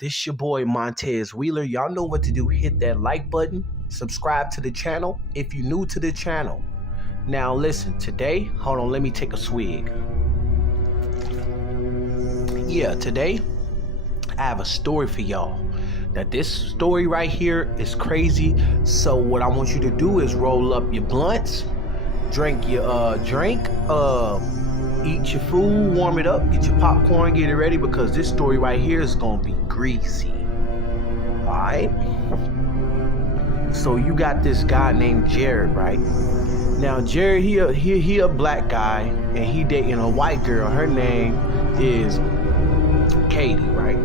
This your boy Montez Wheeler. Y'all know what to do. Hit that like button. Subscribe to the channel if you're new to the channel. Now listen, today, hold on, let me take a swig. Yeah, today, I have a story for y'all. Now this story right here is crazy. So what I want you to do is roll up your blunts, drink your drink, eat your food, warm it up, get your popcorn, get it ready, because this story right here is gonna be greasy. Alright? So you got this guy named Jared, right? Now Jared, he a black guy, and he dating a white girl. Her name is Katie, right?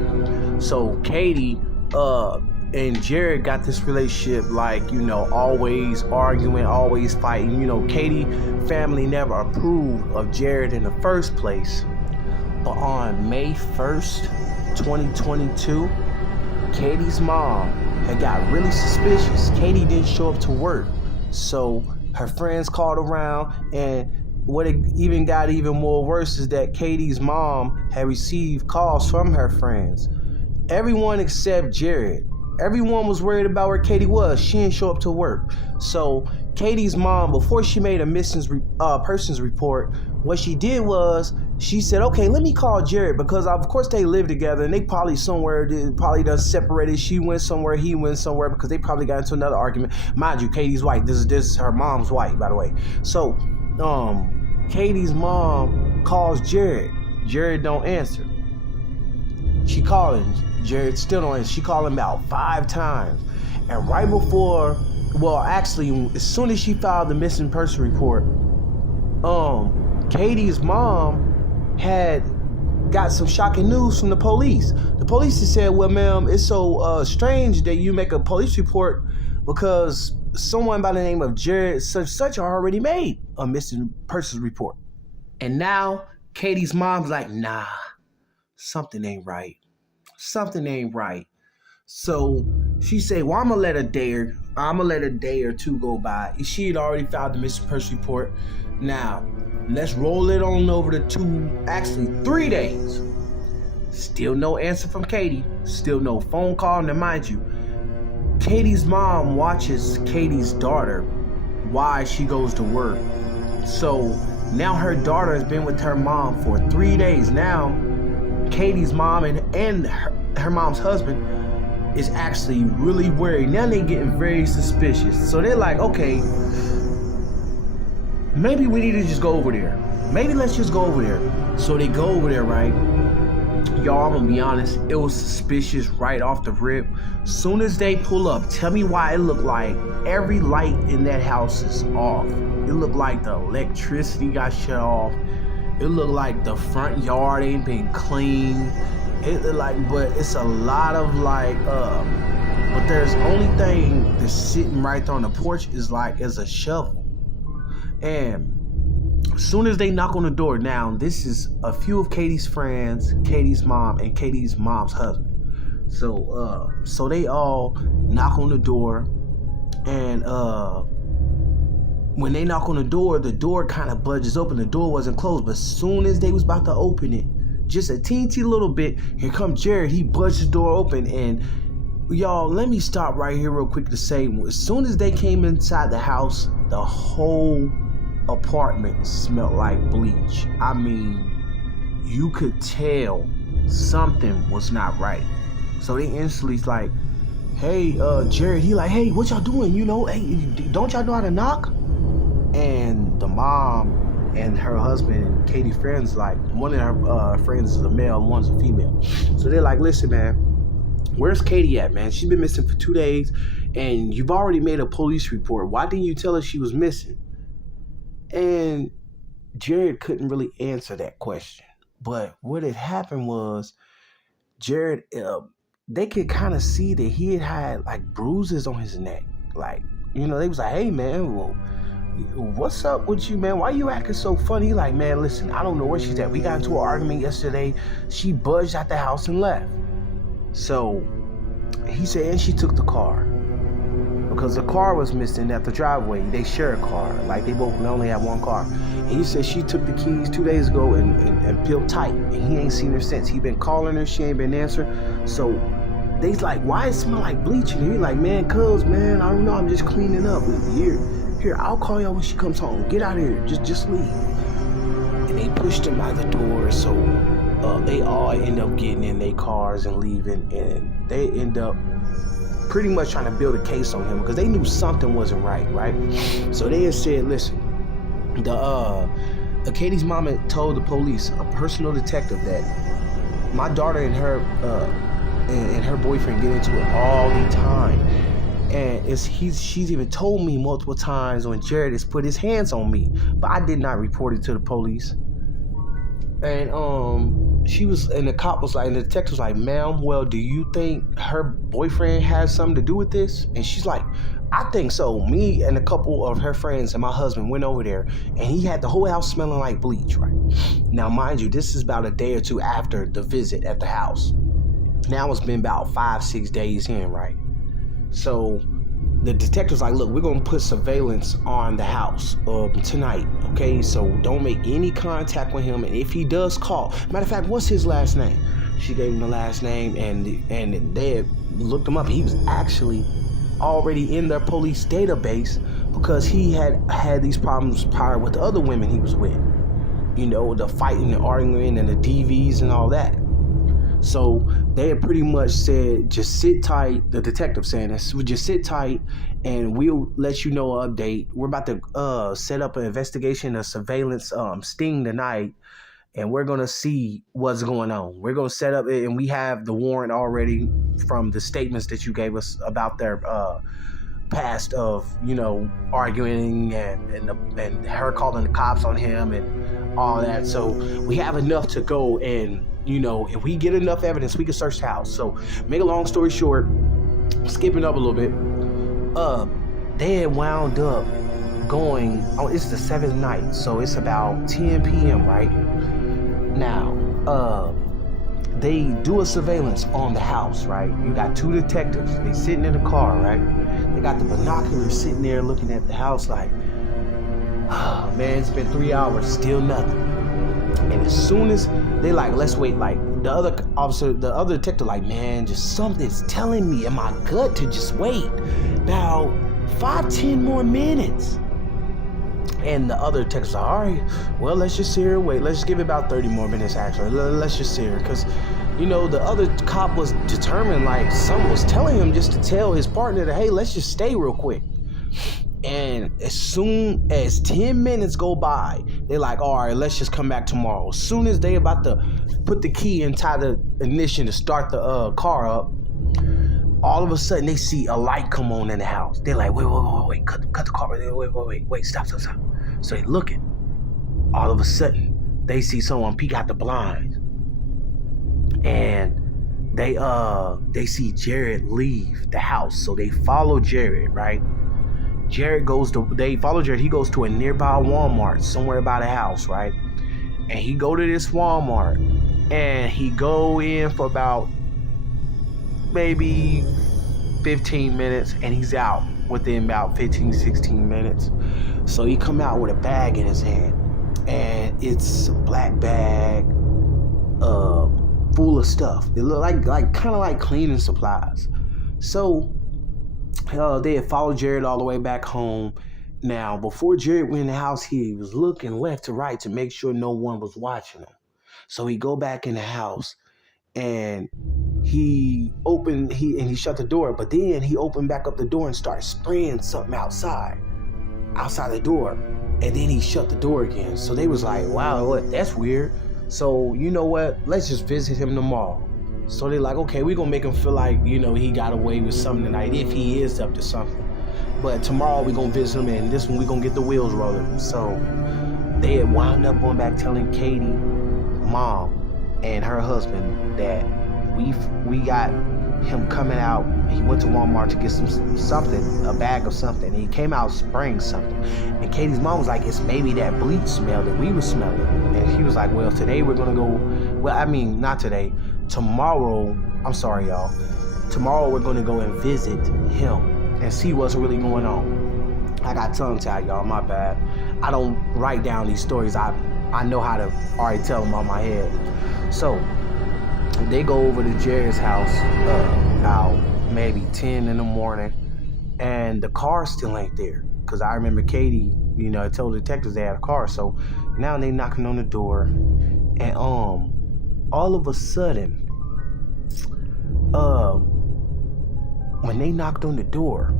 So Katie and Jared got this relationship, like, you know, always arguing, always fighting. You know, Katie family never approved of Jared in the first place. But on May 1st, 2022, Katie's mom had got really suspicious. Katie didn't show up to work. So her friends called around, and what it even got even more worse is that Katie's mom had received calls from her friends. Everyone except Jared. Everyone was worried about where Katie was. She didn't show up to work. So Katie's mom, before she made a missing persons report, what she did was she said, okay, let me call Jared, because of course they live together and they probably somewhere, probably done separated. She went somewhere, he went somewhere, because they probably got into another argument. Mind you, Katie's white. This is her mom's white, by the way. So Katie's mom calls Jared. Jared don't answer. She called him. Jared still don't answer. She called him about 5 times. And right before, well, actually, as soon as she filed the missing person report, Katie's mom had got some shocking news from the police. The police said, well, ma'am, it's so strange that you make a police report, because someone by the name of Jared such already made a missing persons report. And now Katie's mom's like, nah, something ain't right. Something ain't right. So she said, well, I'm gonna let a day or two go by. She had already filed the missing person report. Now let's roll it on over to 3 days. Still no answer from Katie. Still no phone call. Now mind you, Katie's mom watches Katie's daughter while she goes to work. So now her daughter has been with her mom for 3 days. Now Katie's mom and her mom's husband is actually really worried. Now they're getting very suspicious. So they're like, okay, maybe we need to just go over there. Maybe let's just go over there. So they go over there, right? Y'all, I'm gonna be honest, it was suspicious right off the rip. Soon as they pull up, tell me why it looked like every light in that house is off. It looked like the electricity got shut off. It looked like the front yard ain't been clean. It looked like, but it's a lot of like, but there's only thing that's sitting right there on the porch is a shovel. And as soon as they knock on the door, now this is a few of Katie's friends, Katie's mom, and Katie's mom's husband. So they all knock on the door, and when they knock on the door kind of budges open. The door wasn't closed, but as soon as they was about to open it, just a teensy little bit, here comes Jared. He budged the door open, and y'all, let me stop right here real quick to say, as soon as they came inside the house, the whole apartment smelled like bleach. I mean, you could tell something was not right. So they instantly like, hey, Jared, he like, hey, what y'all doing? You know, hey, don't y'all know how to knock? And the mom and her husband, Katie's friends, like, one of her friends is a male and one's a female. So they're like, listen, man, where's Katie at, man? She's been missing for 2 days, and you've already made a police report. Why didn't you tell us she was missing? And Jared couldn't really answer that question. But what had happened was, Jared, they could kind of see that he had like bruises on his neck. Like, you know, they was like, hey, man, well, what's up with you, man? Why you acting so funny? Like, man, listen, I don't know where she's at. We got into an argument yesterday. She budged out the house and left. So he said, and she took the car, because the car was missing at the driveway. They share a car. Like, they both only have one car. And he said she took the keys 2 days ago and built tight. And he ain't seen her since. He been calling her. She ain't been answering. So they's like, why it smell like bleach? And he's like, man, cuz, man, I don't know, I'm just cleaning up. Here, I'll call y'all when she comes home. Get out of here, just leave. And they pushed him out the door, so they all end up getting in their cars and leaving, and they end up pretty much trying to build a case on him because they knew something wasn't right? So they had said, listen, Katie's mom had told the police, a personal detective, that my daughter and her boyfriend get into it all the time, and she's even told me multiple times when Jared has put his hands on me, but I did not report it to the police. And the cop was like, and the detective was like, ma'am, well, do you think her boyfriend has something to do with this? And she's like, I think so. Me and a couple of her friends and my husband went over there, and he had the whole house smelling like bleach, right? Now, mind you, this is about a day or two after the visit at the house. Now it's been about 5-6 days in, right? So the detective's like, look, we're going to put surveillance on the house tonight, okay? So don't make any contact with him. And if he does call, matter of fact, what's his last name? She gave him the last name, and they had looked him up. He was actually already in their police database because he had these problems prior with the other women he was with. You know, the fighting, the arguing, and the DVs and all that. So they had pretty much said, just sit tight. The detective saying this, we just sit tight and we'll let you know an update. We're about to set up an investigation, a surveillance sting tonight, and we're going to see what's going on. We're going to set up it, and we have the warrant already from the statements that you gave us about their past of, you know, arguing and her calling the cops on him and all that. So we have enough to go, and you know, if we get enough evidence, we can search the house. So, make a long story short, skipping up a little bit, they had wound up going, it's the 7th night, so it's about 10 p.m., right? Now, they do a surveillance on the house, right? You got 2 detectives, they sitting in the car, right? They got the binoculars sitting there looking at the house like, oh, man, it's been 3 hours, still nothing. And as soon as they like, let's wait, like the other detective like, man, just something's telling me in my gut to just wait. Now, 5-10 more minutes. And the other detective's like, all right, well, let's just sit here and wait. Let's just give it about 30 more minutes, actually. Let's just sit here. Because, you know, the other cop was determined, like, someone was telling him just to tell his partner that, hey, let's just stay real quick. And as soon as 10 minutes go by, they're like, all right, let's just come back tomorrow. As soon as they about to put the key inside the ignition to start the car up, all of a sudden they see a light come on in the house. They're like, wait, cut the car. Wait, stop. So they looking. All of a sudden, they see someone peek out the blinds. And they see Jared leave the house. So they follow Jared, right? They follow Jared. He goes to a nearby Walmart, somewhere by the house, right? And he go to this Walmart, and he go in for about maybe 15 minutes, and he's out within about 15-16 minutes. So he come out with a bag in his hand, and it's a black bag full of stuff. It look like kind of like cleaning supplies. So they had followed Jared all the way back home. Now, before Jared went in the house, he was looking left to right to make sure no one was watching him. So he go back in the house, and he shut the door, but then he opened back up the door and started spraying something outside the door, and then he shut the door again. So they was like, wow, that's weird. So you know what? Let's just visit him tomorrow. So they're like, okay, we're gonna make him feel like, you know, he got away with something tonight if he is up to something. But tomorrow we're gonna visit him, and this one we're gonna get the wheels rolling. So they had wound up going back telling Katie, mom, and her husband that we got him coming out. He went to Walmart to get something, a bag of something. And he came out spraying something. And Katie's mom was like, it's maybe that bleach smell that we were smelling. And he was like, well, today we're gonna go. Well, I mean, not today. Tomorrow, I'm sorry, y'all. Tomorrow we're gonna go and visit him and see what's really going on. I got tongue-tied, y'all. My bad. I don't write down these stories. I know how to already tell them on my head. So they go over to Jared's house, maybe 10 in the morning, and the car still ain't there. Because I remember Katie, I told the detectives they had a car. So now they knocking on the door, and all of a sudden, when they knocked on the door,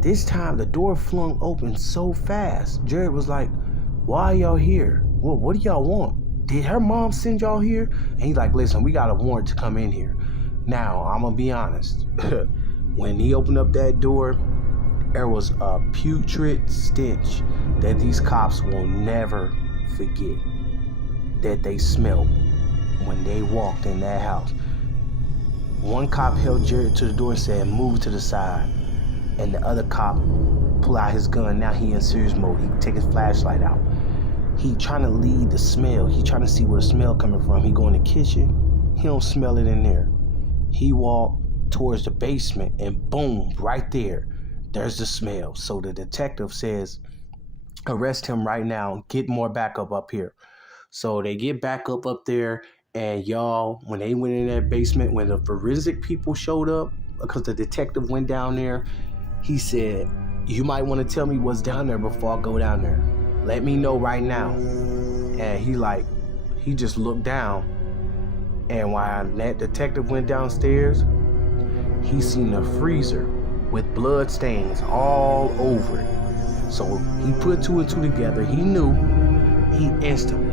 this time the door flung open so fast. Jared was like, "Why are y'all here? What do y'all want? Did her mom send y'all here?" And he's like, "Listen, we got a warrant to come in here." Now, I'm gonna be honest. When he opened up that door, there was a putrid stench that these cops will never forget that they smelled when they walked in that house. One cop held Jared to the door and said, "Move to the side." And the other cop pulled out his gun. Now he in serious mode. He take his flashlight out. He trying to lead the smell. He trying to see where the smell coming from. He go in the kitchen. He don't smell it in there. He walked towards the basement, and boom, right there's the smell. So the detective says, "Arrest him right now. Get more backup up here." So they get back up there, and y'all, when they went in that basement, when the forensic people showed up, because the detective went down there, he said, "You might want to tell me what's down there before I go down there. Let me know right now." And he just looked down, and while that detective went downstairs, he seen a freezer with blood stains all over it. So he put two and two together. He knew. He instantly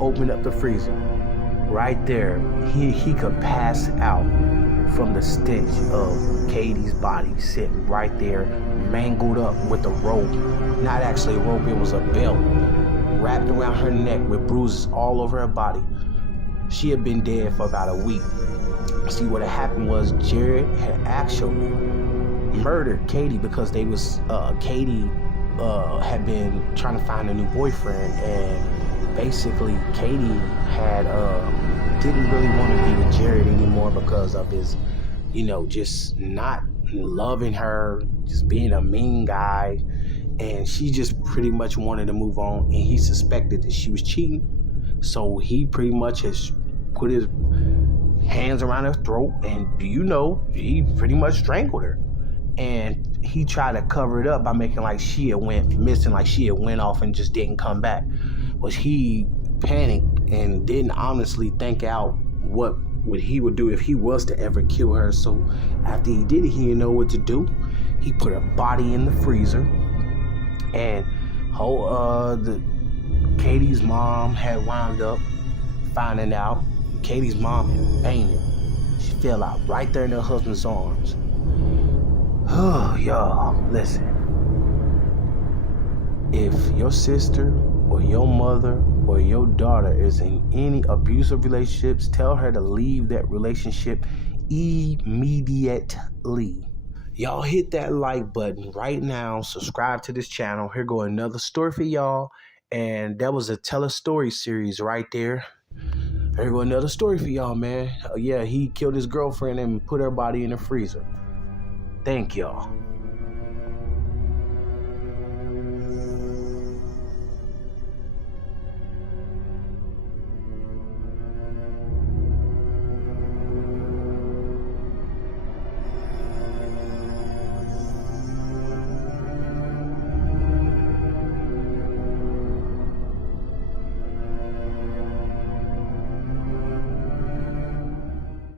opened up the freezer. Right there, he could pass out from the stench of Katie's body sitting right there, mangled up with a rope. Not actually a rope, it was a belt wrapped around her neck with bruises all over her body. She had been dead for about a week. See, what had happened was Jared had actually murdered Katie because Katie had been trying to find a new boyfriend, and basically Katie had didn't really want to be with Jared anymore because of his, just not loving her, just being a mean guy, and she just pretty much wanted to move on, and he suspected that she was cheating. So he pretty much has put his hands around her throat, and he pretty much strangled her. And he tried to cover it up by making like she had went missing, like she had went off and just didn't come back. But he panicked and didn't honestly think out what he would do if he was to ever kill her. So after he did it, he didn't know what to do. He put her body in the freezer, and Katie's mom had wound up finding out. Katie's mom had fainted. She fell out right there in her husband's arms. Oh, y'all, listen. If your sister or your mother or your daughter is in any abusive relationships, tell her to leave that relationship immediately. Y'all hit that like button right now. Subscribe to this channel. Here go another story for y'all. And that was a Tell a Story series right there. Here go another story for y'all, man. Yeah, he killed his girlfriend and put her body in the freezer. Thank y'all.